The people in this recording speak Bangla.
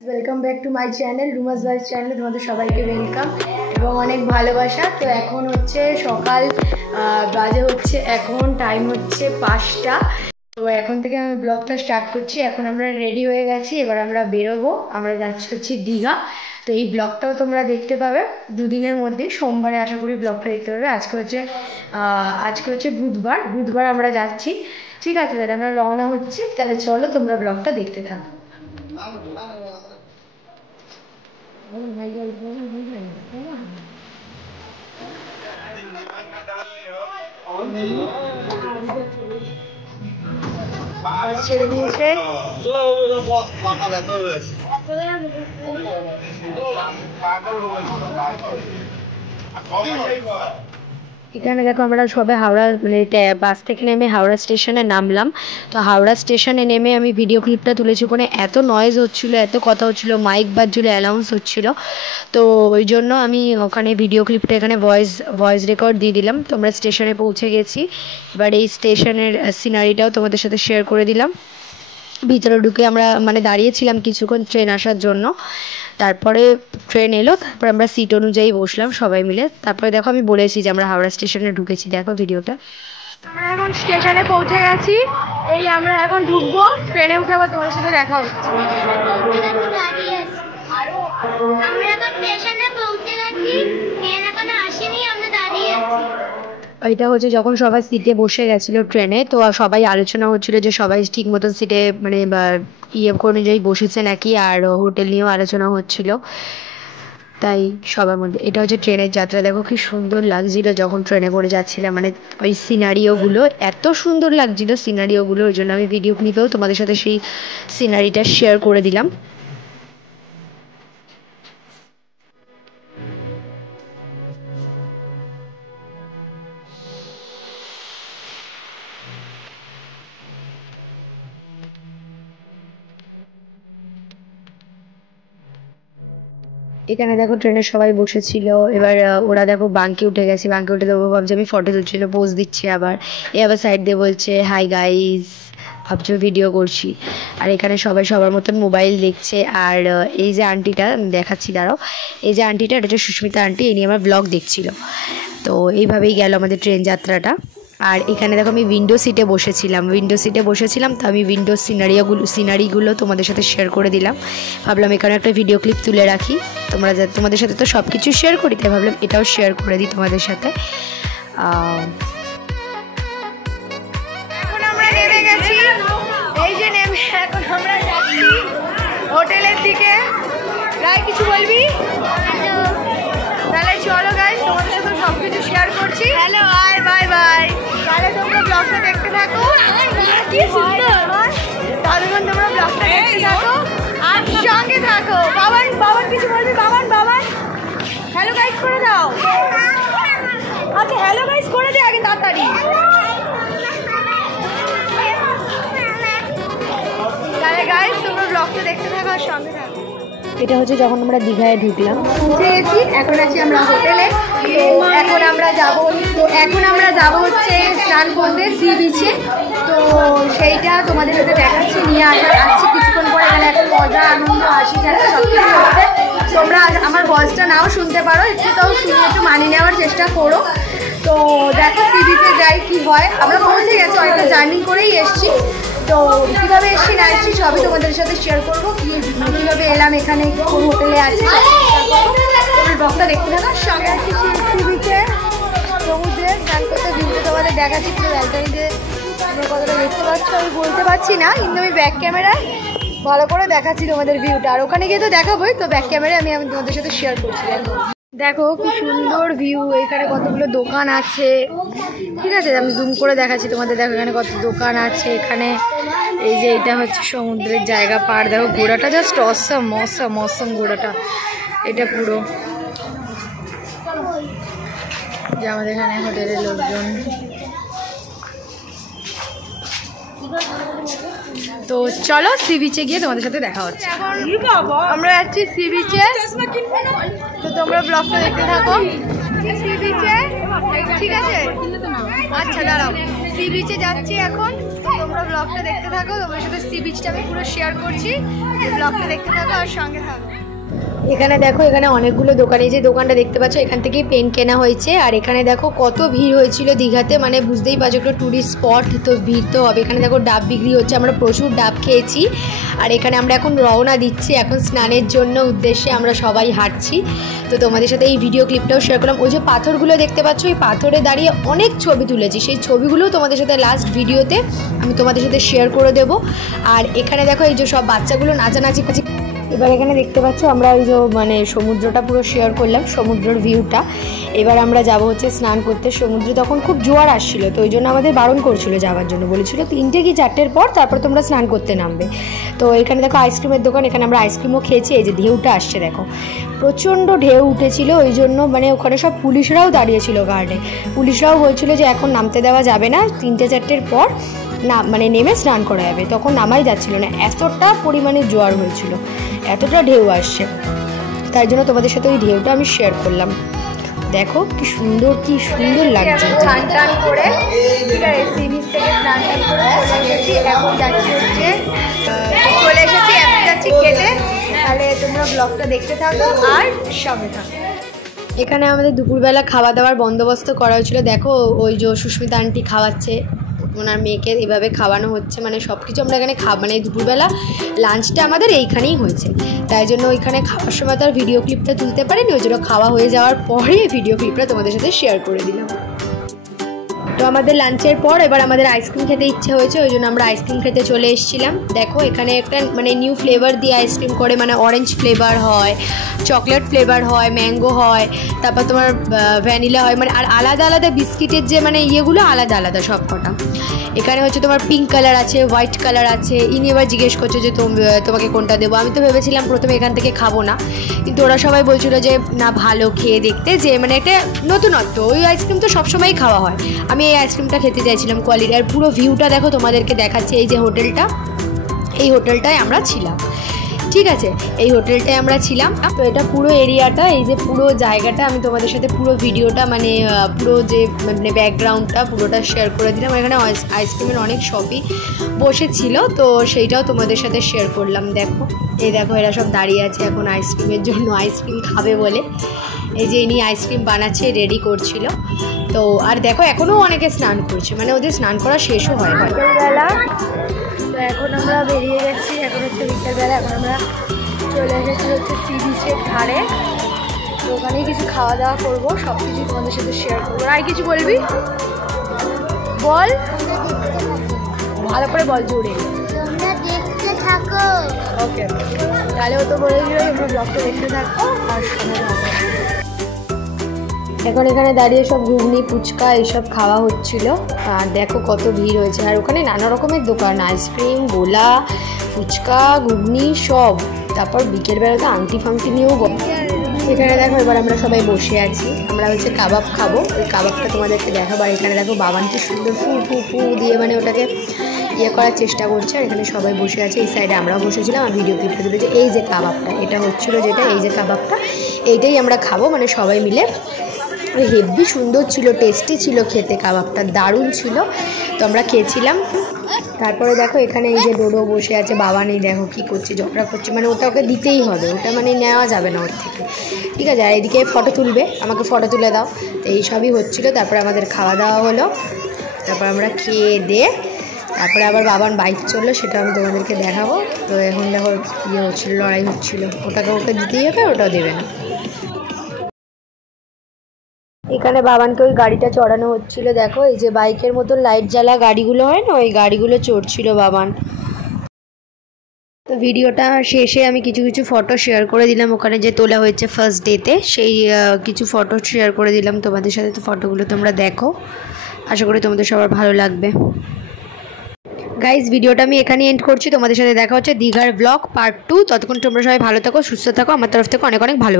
Welcome back to my channel रूमास वाइज चैनल तुम्हारे सबाइके वेलकम এবং অনেক ভালোবাসা। তো এখন হচ্ছে সকাল বাজে হচ্ছে এখন টাইম হচ্ছে 5টা। তো এখন থেকে আমি ব্লগটা স্টার্ট করছি। এখন আমরা রেডি হয়ে গেছি, এবার আমরা বেরোবো, আমরা যাচ্ছি হচ্ছে দীঘা। তো এই ব্লগটাও তোমরা দেখতে পাবে দুদিনের মধ্যে, সোমবারে আশা করি ব্লগটা দেখতে পাবে। আজকে হচ্ছে বুধবার আমরা যাচ্ছি। ঠিক আছে, তাহলে আমরা রওনা হচ্ছি। তাহলে চলো তোমরা ব্লগটা দেখতে থাকো। ছেড়ে দিয়েছে এখানে দেখো আমরা সবাই হাওড়া বাস থেকে নেমে হাওড়া স্টেশনে নামলাম। তো হাওড়া স্টেশনে নেমে আমি ভিডিও ক্লিপটা তুলেছি। ওখানে এত নয়েজ হচ্ছিলো, এত কথা হচ্ছিলো, মাইক বাজছিলো, অ্যানাউন্স হচ্ছিলো। তো ওই জন্য আমি ওখানে ভিডিও ক্লিপটা এখানে ভয়েস রেকর্ড দিয়ে দিলাম। তো আমরা স্টেশনে পৌঁছে গেছি। এবার এই স্টেশনের সিনারিটাও তোমাদের সাথে শেয়ার করে দিলাম। ভিতরে ঢুকে আমরা দাঁড়িয়েছিলাম কিছুক্ষণ ট্রেন আসার জন্য। তারপরে ট্রেন এলো, তারপরে আমরা সিট অনুযায়ী বসলাম সবাই মিলে। তারপরে দেখো আমি বলেছি যে আমরা হাওড়া স্টেশনে ঢুকেছি, দেখো ভিডিওটা। আমরা এখন স্টেশনে পৌঁছে গেছি, এই আমরা এখন ঢুকবো, ট্রেনে উঠে আবার তোমার সাথে দেখা হচ্ছে। এটা হচ্ছে যখন সবাই সিটে বসে গেছিলো ট্রেনে, তো সবাই আলোচনা হচ্ছিল যে সবাই ঠিক মতন সিটে অনুযায়ী বসেছে নাকি, আর হোটেল নিয়েও আলোচনা হচ্ছিল। তাই সবার মধ্যে এটা হচ্ছে ট্রেনের যাত্রা। দেখো কি সুন্দর লাগছিল যখন ট্রেনে করে যাচ্ছিলাম, ওই সিনারিওগুলো এত সুন্দর লাগছিল সিনারিওগুলো। ওই জন্য আমি ভিডিও ক্লিপেও তোমাদের সাথে সেই সিনারিটা শেয়ার করে দিলাম। এখানে দেখো ট্রেনের সবাই বসেছিল। এবার ওরা দেখো বাঙ্কে উঠে গেছে, বাঙ্কে উঠে দেবো ভাবছে আমি ফটো তুলছিল, পোজ দিচ্ছি। আবার সাইড দিয়ে বলছে হাই গাইস, ভাবছো ভিডিও করছি। আর এখানে সবাই সবার মতন মোবাইল দেখছে। আর এই যে আন্টিটা দেখাচ্ছি, দাঁড়াও, এই যে আন্টিটা, এটা হচ্ছে সুস্মিতা আন্টি, এই নিয়ে আমার ব্লগ দেখছিল। তো এইভাবেই গেল আমাদের ট্রেন যাত্রাটা। আর এখানে দেখো আমি উইন্ডো সিটে বসেছিলাম। তো আমি উইন্ডো সিনারিগুলো তোমাদের সাথে শেয়ার করে দিলাম। ভাবলাম এখানে একটা ভিডিও ক্লিপ তুলে রাখি, তোমাদের সাথে তো সব কিছু শেয়ার করি, তাই ভাবলাম এটাও শেয়ার করে দিই তোমাদের সাথে। এখন আমরা নেমে গেছি, এই যে নেমে এখন আমরা যাচ্ছি হোটেলের দিকে। রাই কিছু বলবি? তাহলে চলো গাইস, তোমাদের সাথে সব কিছু শেয়ার করছি। Hello, bye bye. তাহলে তোমরা ব্লগটা দেখতে থাকো। কি সুন্দর, ততক্ষণ তোমরা ব্লগটা দেখতে থাকো আর সঙ্গে থাকো। বাবান কিছু বলবি? বাবান হ্যালো গাইস করে দাও। আচ্ছা হ্যালো গাইস করে দে আগে তাড়াতাড়ি। তাহলে গাইস তোমরা ব্লগটা দেখতে থাকো আর সঙ্গে থাকো। এটা হচ্ছে যখন আমরা দীঘায় ঢুকলাম, পৌঁছে গেছি। এখন আছি আমরা হোটেলে। তো এখন আমরা যাব হচ্ছে স্নান করতে সি বিচে। তো সেইটা তোমাদের সাথে দেখাচ্ছি, নিয়ে আসছি কিছুক্ষণ পরে। এখানে এখন মজা আনন্দ হাসি ঠাট্টা সব কিছু হচ্ছে। তোমরা আমার ভয়েসটা নাও শুনতে পারো, তাও শুনে একটু মানিয়ে নেওয়ার চেষ্টা করো। তো দেখো সি বিচে যাই কি হয়। আমরা পৌঁছে গেছি, অনেকটা জার্নি করেই এসছি। তো কীভাবে এসছি না এসছি সবই তোমাদের সাথে শেয়ার করবো। কীভাবে এলাম, এখানে কোন হোটেলে আছি, ব্লগটা দেখতে থাকো। সঙ্গে আছি সি বিচে, সমুদ্রে স্নান করতে ভিউটা তোমাদের দেখাচ্ছি। পুরো ব্যালকনিতে তোমরা কতটা দেখতে পাচ্ছ আমি বলতে পারছি না, কিন্তু আমি ব্যাক ক্যামেরায় ভালো করে দেখাচ্ছি তোমাদের ভিউটা। আর ওখানে গিয়ে তো দেখাবোই, তো ব্যাক ক্যামেরায় আমি তোমাদের সাথে শেয়ার করছি। দেখো কি সুন্দর ভিউ, এখানে কতগুলো দোকান আছে। ঠিক আছে, আমি জুম করে দেখাচ্ছি তোমাদের। দেখো এখানে কত দোকান আছে। এখানে এই যে এটা হচ্ছে সমুদ্রের জায়গা, পার দেখো, ঘোড়াটা জাস্ট অসম ঘোড়াটা। এটা পুরো যে আমাদের এখানে হোটেলের লোকজন। তো চলো সি বিচে গিয়ে তোমাদের সাথে দেখা হচ্ছে। আমরা যাচ্ছি সি বিচে, তো তোমরা ব্লগটা দেখতে থাকো। সি বিচে ঠিক আছে, আচ্ছা দাঁড়াও, সি বিচে যাচ্ছি এখন। তোমরা তোমরা ব্লগটা দেখতে থাকো, তোমার সাথে সি বিচটা আমি পুরো শেয়ার করছি, ব্লগটা দেখতে থাকো আর সঙ্গে থাকো। এখানে দেখো এখানে অনেকগুলো দোকান, এই যে দোকানটা দেখতে পাচ্ছ এখান থেকেই পেন কেনা হয়েছে। আর এখানে দেখো কত ভিড় হয়েছিল দীঘাতে, মানে বুঝতেই পারছো একটা ট্যুরিস্ট স্পট তো ভিড় তো হবে। এখানে দেখো ডাব বিক্রি হচ্ছে, আমরা প্রচুর ডাব খেয়েছি। আর এখানে আমরা এখন রওনা দিচ্ছি এখন স্নানের জন্য উদ্দেশ্যে, আমরা সবাই হাঁটছি। তো তোমাদের সাথে এই ভিডিও ক্লিপটাও শেয়ার করলাম। ওই যে পাথরগুলো দেখতে পাচ্ছ, ওই পাথরে দাঁড়িয়ে অনেক ছবি তুলেছি, সেই ছবিগুলোও তোমাদের সাথে লাস্ট ভিডিওতে আমি তোমাদের সাথে শেয়ার করে দেবো। আর এখানে দেখো এই যে সব বাচ্চাগুলো নাচানাচি করছে। এবার এখানে দেখতে পাচ্ছ আমরা ওই যে মানে সমুদ্রটা পুরো শেয়ার করলাম, সমুদ্রের ভিউটা। এবার আমরা যাব হচ্ছে স্নান করতে। সমুদ্রে তখন খুব জোয়ার আসছিল, তো ওই জন্য আমাদের বারণ করছিল যাওয়ার জন্য, বলেছিল 3টে কি 4টের পর তারপর তোমরা স্নান করতে নামবে। তো এখানে দেখো আইসক্রিমের দোকান, এখানে আমরা আইসক্রিমও খেয়েছি। এই যে ঢেউটা আসছে দেখো, প্রচণ্ড ঢেউ উঠেছিল, ওই জন্য মানে ওখানে সব পুলিশরাও দাঁড়িয়েছিল গার্ডে। পুলিশরাও বলছিল যে এখন নামতে দেওয়া যাবে না, 3টে 4টের পর না মানে নেমে স্নান করা যাবে। তখন নামাই যাচ্ছিল না, এতটা পরিমাণে জোয়ার হয়েছিল, এতটা ঢেউ আসছে। তাই জন্য তোমাদের সাথে ওই ঢেউটা আমি শেয়ার করলাম। দেখো কি সুন্দর লাগছে। স্নান টান করে ঠিক আছে, সি বিচ থেকে স্নান টান করে চলে এসেছি, এখন যাচ্ছি হচ্ছে এখন যাচ্ছি খেতে। তাহলে তোমরা ব্লগটা দেখতে থাকো আর সঙ্গে থাকো। এখানে আমাদের দুপুরবেলা খাওয়া দাওয়ার বন্দোবস্ত করা হয়েছিল। দেখো ওই যে সুস্মিতা আন্টি খাওয়াচ্ছে, ওনার মেয়েকে এভাবে খাওয়ানো হচ্ছে, মানে সব কিছু আমরা এখানে মানে দুপুরবেলা লাঞ্চটা আমাদের এইখানেই হয়েছে। তাই জন্য ওইখানে খাওয়ার সময় তো আর ভিডিও ক্লিপটা তুলতে পারিনি, ওই জন্য খাওয়া হয়ে যাওয়ার পরে ভিডিও ক্লিপটা তোমাদের সাথে শেয়ার করে দিলাম। তো আমাদের লাঞ্চের পর এবার আমাদের আইসক্রিম খেতে ইচ্ছে হয়েছে, ওই জন্য আমরা আইসক্রিম খেতে চলে এসেছিলাম। দেখো এখানে একটা মানে নিউ ফ্লেভার দিয়ে আইসক্রিম করে, মানে অরেঞ্জ ফ্লেভার হয়, চকলেট ফ্লেভার হয়, ম্যাঙ্গো হয়, তারপর তোমার ভ্যানিলা হয়, মানে আর আলাদা আলাদা বিস্কিটের যে মানে ইয়েগুলো আলাদা আলাদা সব কটা। এখানে হচ্ছে তোমার পিঙ্ক কালার আছে, হোয়াইট কালার আছে। ইনি এবার জিজ্ঞেস করছে যে তোমাকে কোনটা দেবো। আমি তো ভেবেছিলাম প্রথমে এখান থেকে খাবো না, কিন্তু ওরা সবাই বলছিল যে না ভালো খেয়ে দেখতে, যে মানে একটা নতুনত্ব, ওই আইসক্রিম তো সবসময়ই খাওয়া হয়। আমি এই আইসক্রিমটা খেতে চাইছিলাম কোয়ালিটি। আর পুরো ভিউটা দেখো তোমাদেরকে দেখাচ্ছি, এই যে হোটেলটা, এই হোটেলটায় আমরা ছিলাম, ঠিক আছে, এই হোটেলটায় আমরা ছিলাম। তো এটা পুরো এরিয়াটা, এই যে পুরো জায়গাটা আমি তোমাদের সাথে পুরো ভিডিওটা মানে পুরো যে মানে ব্যাকগ্রাউন্ডটা পুরোটা শেয়ার করে দিলাম। এখানে আইসক্রিমের অনেক শপই বসেছিল, তো সেইটাও তোমাদের সাথে শেয়ার করলাম। দেখো এই দেখো এরা সব দাঁড়িয়ে আছে এখন আইসক্রিমের জন্য, আইসক্রিম খাবে বলে। এই যে ইনি আইসক্রিম বানাচ্ছে, রেডি করছিল। তো আর দেখো এখনও অনেকে স্নান করছে, মানে ওদের স্নান করা শেষও হয় বিকেলবেলা। তো এখন আমরা বেরিয়ে গেছি, এখন হচ্ছে বিকেলবেলা, এখন আমরা চলে এসেছি হচ্ছে সি বিচের ধারে। তো ওখানেই কিছু খাওয়া দাওয়া করবো, সব কিছু তোমাদের সাথে শেয়ার করবো। আর কিছু বলবি বল, ভালো করে বল, জোরে দেখতে থাকো। ওকে, তাহলে ও তো বলে দিল তোমরা ব্লগটা দেখতে থাকো আর শোনা যাবে। এখন এখানে দাঁড়িয়ে সব ঘুগনি ফুচকা এইসব খাওয়া হচ্ছিল। আর দেখো কত ভিড় হয়েছে, আর ওখানে নানা রকমের দোকান, আইসক্রিম, গোলা, ফুচকা, ঘুগনি সব। তারপর বিকেলবেলা তো আংটি ফাংটি নিয়েও এখানে দেখো এবার আমরা সবাই বসে আছি, আমরা হচ্ছে কাবাব খাবো। ওই কাবাবটা তোমাদেরকে দেখাবো। আর এখানে দেখো বাবানকে সুন্দর ফু ফু ফু দিয়ে মানে ওটাকে ইয়ে করার চেষ্টা করছে। আর এখানে সবাই বসে আছে, এই সাইডে আমরাও বসেছিলাম। আর ভিডিও ক্লিপটা তুলেছি, এই যে কাবাবটা এটা হচ্ছিলো যেটা, এই যে কাবাবটা এইটাই আমরা খাবো, মানে সবাই মিলে। হেভি সুন্দর ছিল, টেস্টি ছিল খেতে, কাবাবটা দারুণ ছিল। তো আমরা খেয়েছিলাম। তারপরে দেখো এখানে এই যে ডোডো বসে আছে, বাবা নেই, দেখো কী করছে, ঝগড়া করছে, মানে ওটা ওকে দিতেই হবে, ওটা মানে নেওয়া যাবে না ওর থেকে, ঠিক আছে। আর এদিকে ফটো তুলবে, আমাকে ফটো তুলে দাও। তো এইসবই হচ্ছিলো। তারপরে আমাদের খাওয়া দাওয়া হলো, তারপর আমরা খেয়ে দিয়ে তারপরে আবার বাবান বাইক চললো, সেটা আমি তোমাদেরকে দেখাবো। তো এখন দেখো ইয়ে হচ্ছিলো, লড়াই হচ্ছিলো, ওটাকে ওকে দিতেই হবে, ওটাও দেবে না। এখানে বাবানকে ওই গাড়িটা চড়ানো হচ্ছিল। দেখো এই যে বাইকের মতো লাইট জ্বালা গাড়িগুলো হয় না, ওই গাড়িগুলো চড়ছিল বাবান। তো ভিডিওটা শেষে আমি কিছু কিছু ফটো শেয়ার করে দিলাম, ওখানে যে তোলা হয়েছে ফার্স্ট ডেতে, সেই কিছু ফটো শেয়ার করে দিলাম তোমাদের সাথে। তো ফটোগুলো তোমরা দেখো, আশা করি তোমাদের সবার ভালো লাগবে। গাইজ ভিডিওটা আমি এখানে এন্ড করছি, তোমাদের সাথে দেখা হচ্ছে দীঘার ব্লগ পার্ট 2। ততক্ষণ তোমরা সবাই ভালো থাকো, সুস্থ থাকো, আমার তরফ থেকে অনেক অনেক ভালো